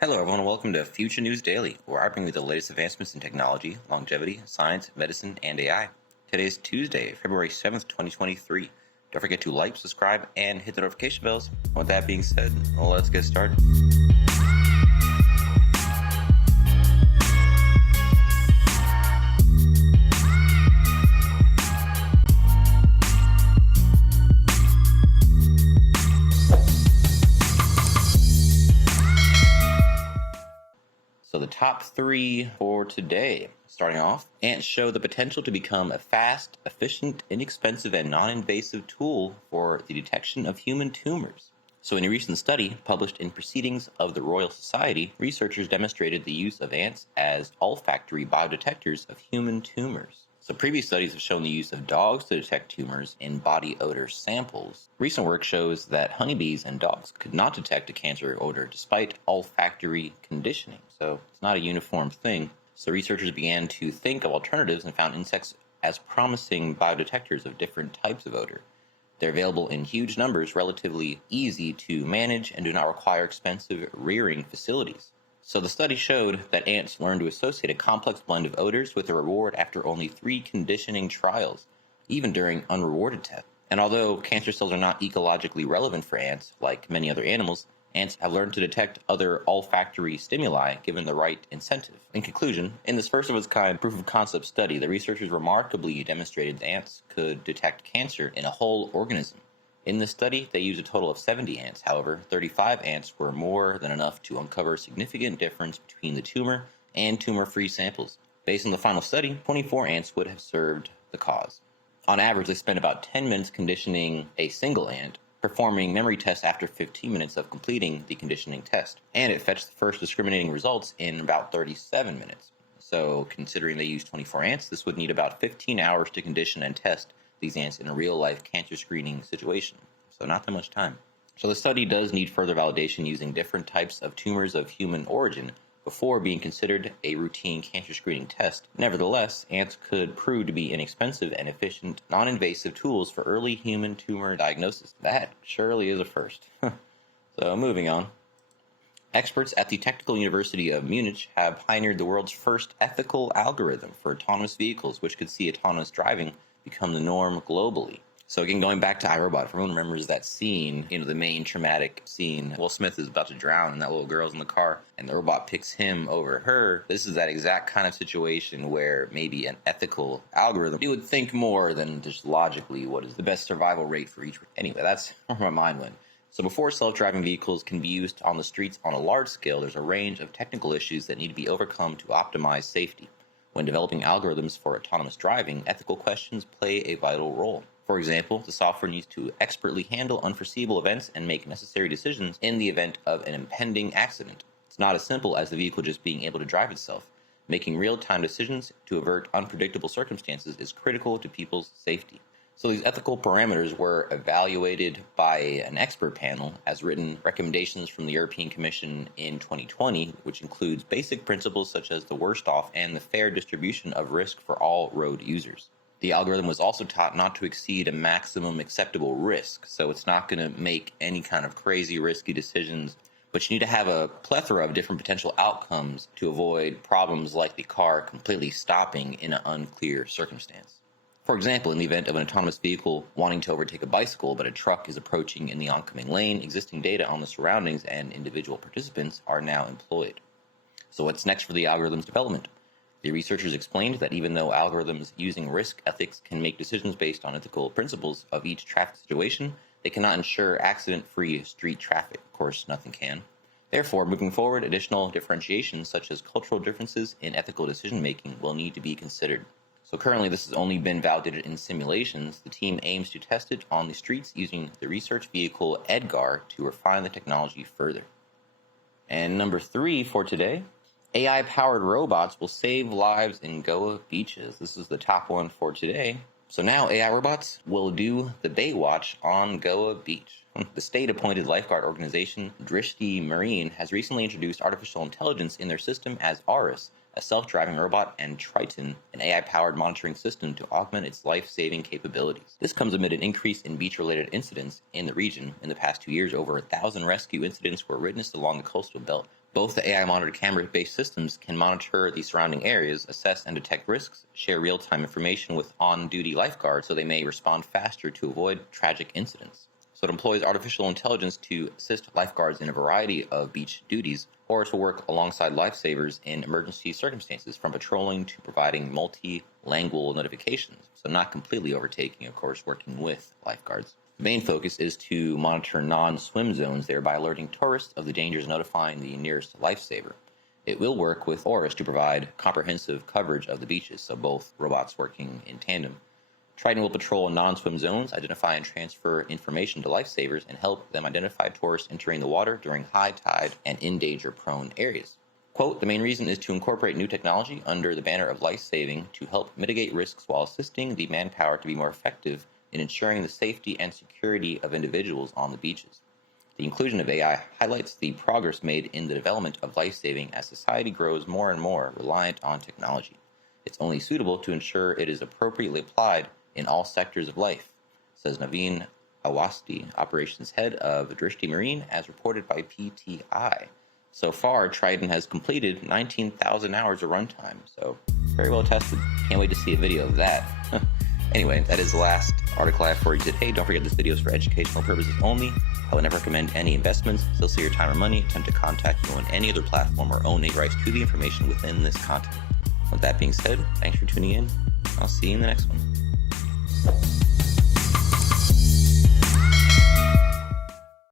Hello, everyone, and welcome to Future News Daily, where I bring you the latest advancements in technology, longevity, science, medicine, and AI. Today is Tuesday, February 7th, 2023. Don't forget to like, subscribe, and hit the notification bells. With that being said, let's get started. So the top three for today. Starting off, ants show the potential to become a fast, efficient, inexpensive, and non-invasive tool for the detection of human tumors. So in a recent study published in Proceedings of the Royal Society, researchers demonstrated the use of ants as olfactory biodetectors of human tumors. So previous studies have shown the use of dogs to detect tumors in body odor samples. Recent work shows that honeybees and dogs could not detect a cancer odor despite olfactory conditioning. So it's not a uniform thing. So researchers began to think of alternatives and found insects as promising biodetectors of different types of odor. They're available in huge numbers, relatively easy to manage, and do not require expensive rearing facilities. So the study showed that ants learn to associate a complex blend of odors with a reward after only 3 conditioning trials, even during unrewarded tests. And although cancer cells are not ecologically relevant for ants, like many other animals, ants have learned to detect other olfactory stimuli given the right incentive. In conclusion, in this first of its kind proof of concept study, the researchers remarkably demonstrated that ants could detect cancer in a whole organism. In this study, they used a total of 70 ants. However, 35 ants were more than enough to uncover a significant difference between the tumor and tumor-free samples. Based on the final study, 24 ants would have served the cause. On average, they spent about 10 minutes conditioning a single ant, performing memory tests after 15 minutes of completing the conditioning test. And it fetched the first discriminating results in about 37 minutes. So, considering they used 24 ants, this would need about 15 hours to condition and test these ants in a real-life cancer screening situation. So not that much time. So the study does need further validation using different types of tumors of human origin before being considered a routine cancer screening test. Nevertheless, ants could prove to be inexpensive and efficient, non-invasive tools for early human tumor diagnosis. That surely is a first. So moving on. Experts at the Technical University of Munich have pioneered the world's first ethical algorithm for autonomous vehicles, which could see autonomous driving become the norm globally. So again, going back to iRobot, if everyone remembers that scene, the main traumatic scene, Will Smith is about to drown and that little girl's in the car and the robot picks him over her. This is that exact kind of situation where maybe an ethical algorithm, you would think more than just logically what is the best survival rate for each. Anyway, that's where my mind went. So before self-driving vehicles can be used on the streets on a large scale, there's a range of technical issues that need to be overcome to optimize safety. When developing algorithms for autonomous driving, ethical questions play a vital role. For example, the software needs to expertly handle unforeseeable events and make necessary decisions in the event of an impending accident. It's not as simple as the vehicle just being able to drive itself. Making real-time decisions to avert unpredictable circumstances is critical to people's safety. So these ethical parameters were evaluated by an expert panel as written recommendations from the European Commission in 2020, which includes basic principles such as the worst off and the fair distribution of risk for all road users. The algorithm was also taught not to exceed a maximum acceptable risk, so it's not going to make any kind of crazy risky decisions, but you need to have a plethora of different potential outcomes to avoid problems like the car completely stopping in an unclear circumstance. For example, in the event of an autonomous vehicle wanting to overtake a bicycle, but a truck is approaching in the oncoming lane, existing data on the surroundings and individual participants are now employed. So what's next for the algorithm's development? The researchers explained that even though algorithms using risk ethics can make decisions based on ethical principles of each traffic situation, they cannot ensure accident-free street traffic. Of course, nothing can. Therefore, moving forward, additional differentiations such as cultural differences in ethical decision-making will need to be considered. So currently this has only been validated in simulations. The team aims to test it on the streets using the research vehicle EDGAR to refine the technology further. And number 3 for today, AI-powered robots will save lives in Goa beaches. This is the top one for today. So now AI robots will do the Baywatch on Goa Beach. The state-appointed lifeguard organization Drishti Marine has recently introduced artificial intelligence in their system as Aris, a self-driving robot, and Triton, an AI-powered monitoring system to augment its life-saving capabilities. This comes amid an increase in beach-related incidents in the region. In the past 2 years, over 1,000 rescue incidents were witnessed along the coastal belt, Both the AI monitored camera-based systems can monitor the surrounding areas, assess and detect risks, share real-time information with on-duty lifeguards so they may respond faster to avoid tragic incidents. So it employs artificial intelligence to assist lifeguards in a variety of beach duties or to work alongside lifesavers in emergency circumstances, from patrolling to providing multilingual notifications. So not completely overtaking, of course, working with lifeguards. The main focus is to monitor non-swim zones, thereby alerting tourists of the dangers and notifying the nearest lifesaver. It will work with Oris to provide comprehensive coverage of the beaches, so both robots working in tandem. Triton will patrol non-swim zones, identify and transfer information to lifesavers, and help them identify tourists entering the water during high tide and in danger-prone areas. Quote, the main reason is to incorporate new technology under the banner of life-saving to help mitigate risks while assisting the manpower to be more effective in ensuring the safety and security of individuals on the beaches. The inclusion of AI highlights the progress made in the development of life-saving as society grows more and more reliant on technology. It's only suitable to ensure it is appropriately applied in all sectors of life, says Naveen Awasthi, operations head of Drishti Marine, as reported by PTI. So far, Triton has completed 19,000 hours of runtime, so very well tested. Can't wait to see a video of that. Anyway, that is the last article I have for you today. Don't forget this video is for educational purposes only. I would never recommend any investments, still save your time or money, attempt to contact me on any other platform, or own any rights to the information within this content. With that being said, thanks for tuning in. I'll see you in the next one.